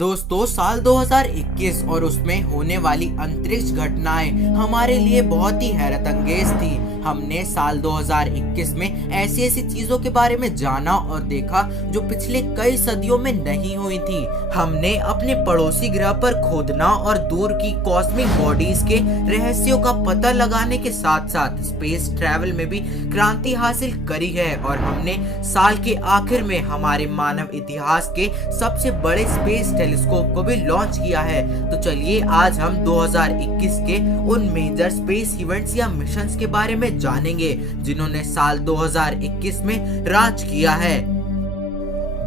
दोस्तों, साल 2021 और उसमें होने वाली अंतरिक्ष घटनाएं हमारे लिए बहुत ही हैरत अंगेज थी। हमने साल 2021 में ऐसी ऐसी चीजों के बारे में जाना और देखा जो पिछले कई सदियों में नहीं हुई थी। हमने अपने पड़ोसी ग्रह पर खोदना और दूर की कॉस्मिक बॉडीज के रहस्यों का पता लगाने के साथ साथ स्पेस ट्रैवल में भी क्रांति हासिल करी है और हमने साल के आखिर में हमारे मानव इतिहास के सबसे बड़े स्पेस टेलीस्कोप को भी लॉन्च किया है। तो चलिए आज हम 2021 के उन मेजर स्पेस इवेंट्स या मिशंस के बारे में जानेंगे जिन्होंने साल 2021 में राज किया है।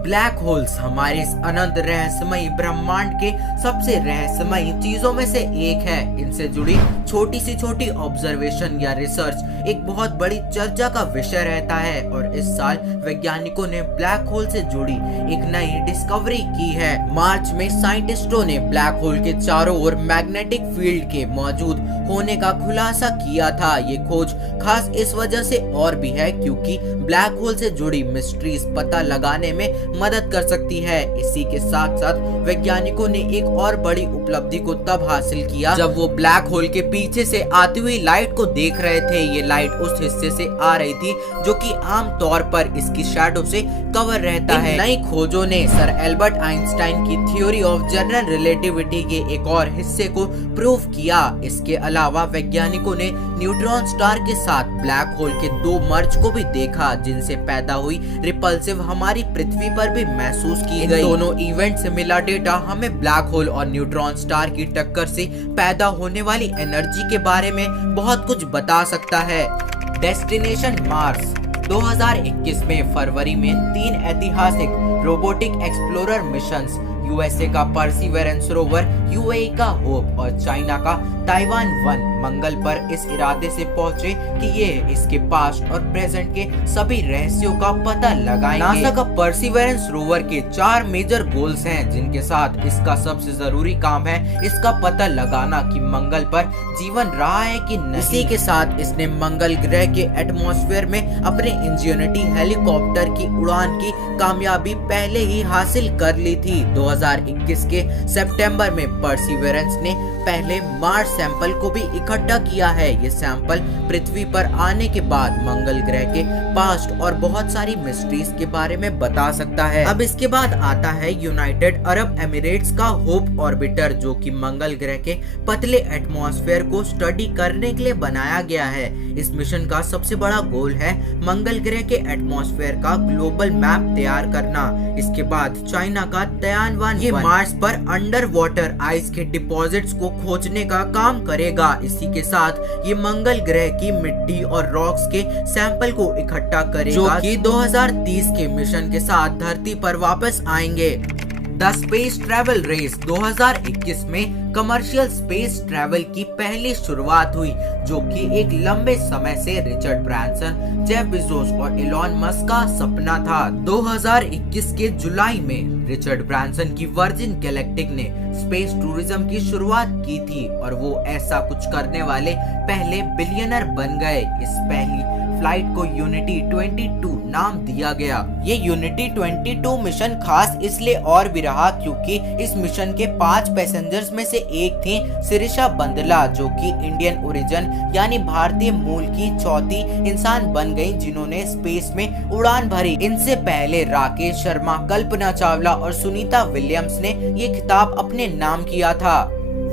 ब्लैक होल्स हमारे इस अनंत रहस्यमयी ब्रह्मांड के सबसे रहस्यमयी चीजों में से एक है। इनसे जुड़ी छोटी सी छोटी ऑब्जर्वेशन या रिसर्च एक बहुत बड़ी चर्चा का विषय रहता है और इस साल वैज्ञानिकों ने ब्लैक होल से जुड़ी एक नई डिस्कवरी की है। मार्च में साइंटिस्टों ने ब्लैक होल के चारों ओर मैग्नेटिक फील्ड के मौजूद होने का खुलासा किया था। ये खोज खास इस वजह से और भी है क्योंकि ब्लैक होल से जुड़ी मिस्ट्रीज पता लगाने में मदद कर सकती है। इसी के साथ साथ वैज्ञानिकों ने एक और बड़ी उपलब्धि को तब हासिल किया जब वो ब्लैक होल के पीछे से आती हुई लाइट को देख रहे थे। ये लाइट उस हिस्से से आ रही थी जो कि आम तौर पर इसकी शैडो से कवर रहता है। नई खोजों ने सर एल्बर्ट आइंस्टाइन की थ्योरी ऑफ जनरल रिलेटिविटी के एक और हिस्से को प्रूव किया। इसके अलावा वैज्ञानिकों ने न्यूट्रॉन स्टार के साथ ब्लैक होल के दो मर्ज को भी देखा जिनसे पैदा हुई रिपल्सिव हमारी पृथ्वी पर भी महसूस की गई। दोनों इवेंट से मिला डेटा हमें ब्लैक होल और न्यूट्रॉन स्टार की टक्कर से पैदा होने वाली एनर्जी के बारे में बहुत कुछ बता सकता है। डेस्टिनेशन मार्स 2021 में फरवरी में 3 ऐतिहासिक रोबोटिक एक्सप्लोरर मिशंस यूएसए का परसिवरेंस रोवर, यूएई का होप और चाइना का ताइवान 1 मंगल पर इस इरादे से पहुंचे कि ये इसके पास्ट और प्रेजेंट के सभी रहस्यों का पता लगाएंगे। नासा का परसिवरेंस रोवर के 4 मेजर गोल्स हैं जिनके साथ इसका सबसे जरूरी काम है इसका पता लगाना कि मंगल पर जीवन रहा है कि नहीं। इसी के साथ इसने मंगल ग्रह के एटमॉस्फेयर में अपने इंजेनिटी हेलीकॉप्टर की उड़ान की कामयाबी पहले ही हासिल कर ली थी। 2021 के सितंबर में परसिवरेंस ने पहले मार्स सैंपल को भी इकट्ठा किया है। ये सैंपल पृथ्वी पर आने के बाद मंगल ग्रह के पास्ट और बहुत सारी मिस्ट्रीज के बारे में बता सकता है। अब इसके बाद आता है यूनाइटेड अरब एमिरेट्स का होप ऑर्बिटर जो कि मंगल ग्रह के पतले एटमॉस्फेयर को स्टडी करने के लिए बनाया गया है। इस मिशन का सबसे बड़ा गोल है मंगल ग्रह के एटमॉस्फेयर का ग्लोबल मैप तैयार करना। इसके बाद चाइना का ताइवान ये मार्स पर अंडर वाटर आइस के डिपॉजिट्स को खोजने का काम करेगा। इसी के साथ ये मंगल ग्रह की मिट्टी और रॉक्स के सैंपल को इकट्ठा करेगा जो कि 2030 के मिशन के साथ धरती पर वापस आएंगे। द स्पेस ट्रैवल रेस 2021 में कमर्शियल स्पेस ट्रैवल की पहली शुरुआत हुई जो कि एक लंबे समय से रिचर्ड ब्रांसन, जेफ बेजोस और एलॉन मस्क का सपना था। 2021 के जुलाई में रिचर्ड ब्रांसन की वर्जिन गैलेक्टिक ने स्पेस टूरिज्म की शुरुआत की थी और वो ऐसा कुछ करने वाले पहले बिलियनर बन गए। इस पहली फ्लाइट को यूनिटी 22 नाम दिया गया। ये यूनिटी 22 मिशन खास इसलिए और भी रहा क्योंकि इस मिशन के 5 पैसेंजर्स में से एक थी शिरीषा बंदला जो कि इंडियन ओरिजिन यानी भारतीय मूल की चौथी इंसान बन गई जिन्होंने स्पेस में उड़ान भरी। इनसे पहले राकेश शर्मा, कल्पना चावला और सुनीता विलियम्स ने ये खिताब अपने नाम किया था।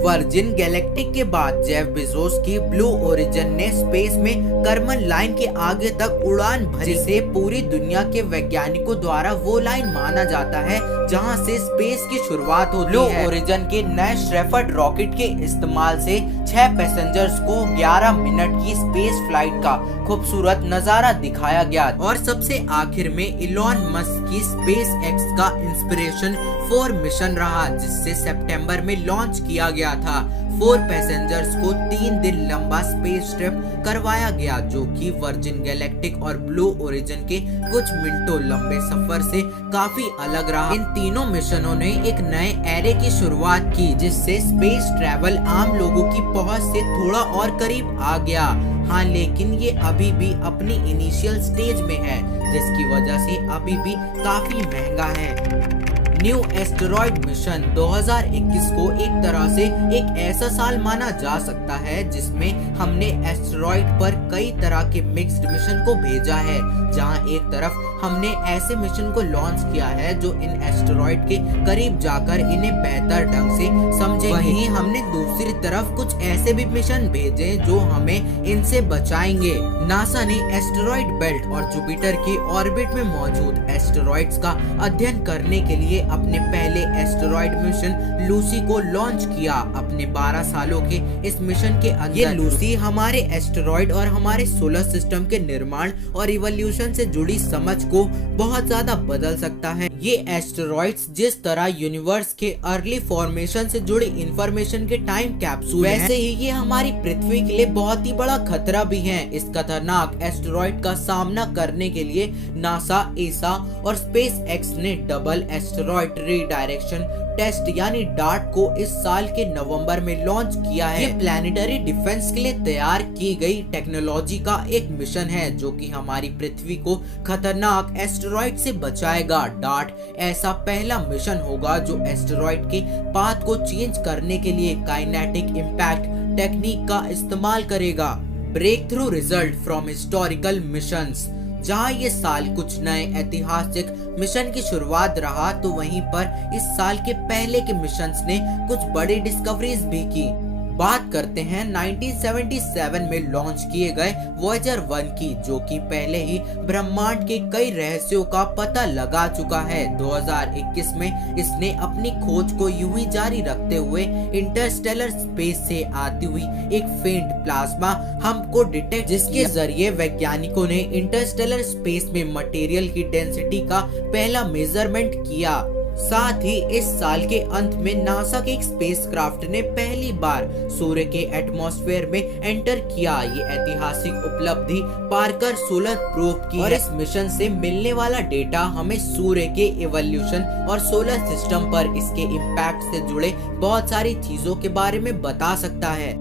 वर्जिन गैलेक्टिक के बाद जेफ बेजोस की ब्लू ओरिजिन ने स्पेस में कर्मन लाइन के आगे तक उड़ान भरी जिसे पूरी दुनिया के वैज्ञानिकों द्वारा वो लाइन माना जाता है जहां से स्पेस की शुरुआत होती है। ब्लू ओरिजिन के नए शेफर्ड रॉकेट के इस्तेमाल से 6 पैसेंजर्स को 11 मिनट की स्पेस फ्लाइट का खूबसूरत नजारा दिखाया गया और सबसे आखिर में इलॉन मस्क की स्पेस एक्स का इंस्पिरेशन 4 मिशन रहा जिससे सितंबर में लॉन्च किया गया था। 4 पैसेंजर्स को 3 दिन लंबा स्पेस ट्रिप करवाया गया जो कि वर्जिन गैलेक्टिक और ब्लू ओरिजिन के कुछ मिनटों लंबे सफर से काफी अलग रहा। इन तीनों मिशनों ने एक नए एरे की शुरुआत की जिससे स्पेस ट्रैवल आम लोगों की पहुंच से थोड़ा और करीब आ गया। हाँ, लेकिन ये अभी भी अपनी इनिशियल स्टेज में है जिसकी वजह से अभी भी काफी महंगा है। न्यू एस्टेरॉइड मिशन 2021 को एक तरह से एक ऐसा साल माना जा सकता है जिसमें हमने एस्टेरॉइड पर कई तरह के मिक्स्ड मिशन को भेजा है। जहां एक तरफ हमने ऐसे मिशन को लॉन्च किया है जो इन एस्टेरॉइड के करीब जाकर इन्हें बेहतर ढंग से समझेंगे। वहीं हमने दूसरी तरफ कुछ ऐसे भी मिशन भेजे जो हमें इनसे बचाएंगे। नासा ने एस्टेरॉइड बेल्ट और जुपिटर के ऑर्बिट में मौजूद एस्टेरॉइड्स का अध्ययन करने के लिए अपने पहले एस्टेरॉइड मिशन लूसी को लॉन्च किया। अपने 12 सालों के इस मिशन के अंदर ये लूसी हमारे एस्टेरॉइड और हमारे सोलर सिस्टम के निर्माण और इवोल्यूशन से जुड़ी समझ को बहुत ज्यादा बदल सकता है। ये एस्टेरॉइड्स जिस तरह यूनिवर्स के अर्ली फॉर्मेशन से जुड़ी इंफॉर्मेशन के टाइम कैप्सूल वैसे ही ये हमारी पृथ्वी के लिए बहुत ही बड़ा खतरा भी है। इस खतरनाक एस्टेरॉइड का सामना करने के लिए नासा, एसा और स्पेस एक्स ने डबल एस्टेरॉइड रीडायरेक्शन टेस्ट यानी डार्ट को इस साल के नवंबर में लॉन्च किया है। ये प्लैनेटरी डिफेंस के लिए तैयार की गई टेक्नोलॉजी का एक मिशन है जो कि हमारी पृथ्वी को खतरनाक एस्टेरॉइड से बचाएगा। डार्ट ऐसा पहला मिशन होगा जो एस्टेरॉइड के पाथ को चेंज करने के लिए काइनेटिक इम्पैक्ट टेक्निक का इस्तेमाल करेगा। Breakthrough result from historical missions. जहां ये साल कुछ नए ऐतिहासिक मिशन की शुरुआत रहा तो वहीं पर इस साल के पहले के मिशंस ने कुछ बड़ी डिस्कवरीज भी की। बात करते हैं 1977 में लॉन्च किए गए वॉयेजर 1 की, जो कि पहले ही ब्रह्मांड के कई रहस्यों का पता लगा चुका है। 2021 में इसने अपनी खोज को यूं ही जारी रखते हुए इंटरस्टेलर स्पेस से आती हुई एक फेंट प्लाज्मा हम को डिटेक्ट, जिसके जरिए वैज्ञानिकों ने इंटरस्टेलर स्पेस में मटेरियल की डेंसिटी का पहला मेजरमेंट किया। साथ ही इस साल के अंत में नासा के एक स्पेसक्राफ्ट ने पहली बार सूर्य के एटमॉस्फेयर में एंटर किया। ये ऐतिहासिक उपलब्धि पार्कर सोलर प्रोब की और इस मिशन से मिलने वाला डेटा हमें सूर्य के इवोल्यूशन और सोलर सिस्टम पर इसके इम्पैक्ट से जुड़े बहुत सारी चीजों के बारे में बता सकता है।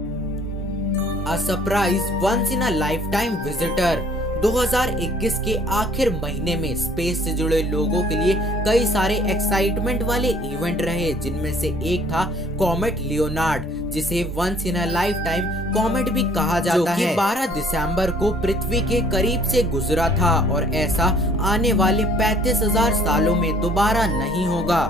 A surprise once in a lifetime visitor. 2021 के आखिर महीने में स्पेस से जुड़े लोगों के लिए कई सारे एक्साइटमेंट वाले इवेंट रहे, जिनमें से एक था कॉमेट लियोनार्ड, जिसे once in a lifetime comet भी कहा जाता है। 12 दिसंबर को पृथ्वी के करीब से गुजरा था और ऐसा आने वाले 35,000 सालों में दोबारा नहीं होगा।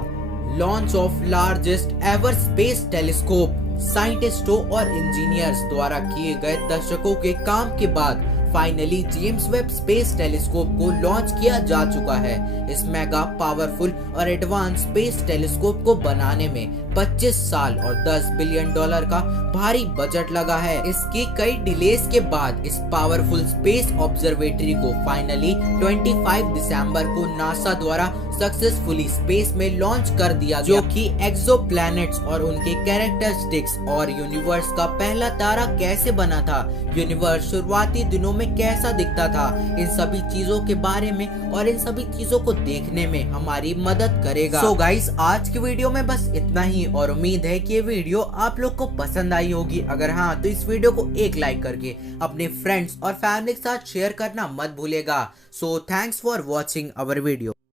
Launch of largest ever space telescope. साइंटिस्टों और इंजीनियर्स द्वारा किए गए दशकों के काम के बाद finally James Webb space telescope को लॉन्च किया जा चुका है। इस मेगा पावरफुल और एडवांस स्पेस टेलीस्कोप को बनाने में 25 साल और $10 बिलियन का भारी बजट लगा है। इसकी कई डिलेस के बाद इस पावरफुल स्पेस ऑब्जर्वेटरी को फाइनली 25 दिसंबर को नासा द्वारा सक्सेसफुली स्पेस में लॉन्च कर दिया, जो कि एक्सोप्लैनेट्स और उनके कैरेक्टरिस्टिक्स और यूनिवर्स का पहला तारा कैसे बना था, यूनिवर्स शुरुआती दिनों में कैसा दिखता था, इन सभी चीजों के बारे में और इन सभी चीजों को देखने में हमारी मदद करेगा। सो गाइस, आज की वीडियो में बस इतना ही और उम्मीद है कि ये वीडियो आप लोग को पसंद आई होगी। अगर हाँ तो इस वीडियो को एक लाइक करके अपने फ्रेंड्स और फैमिली के साथ शेयर करना मत भूलेगा। So thanks for watching our video.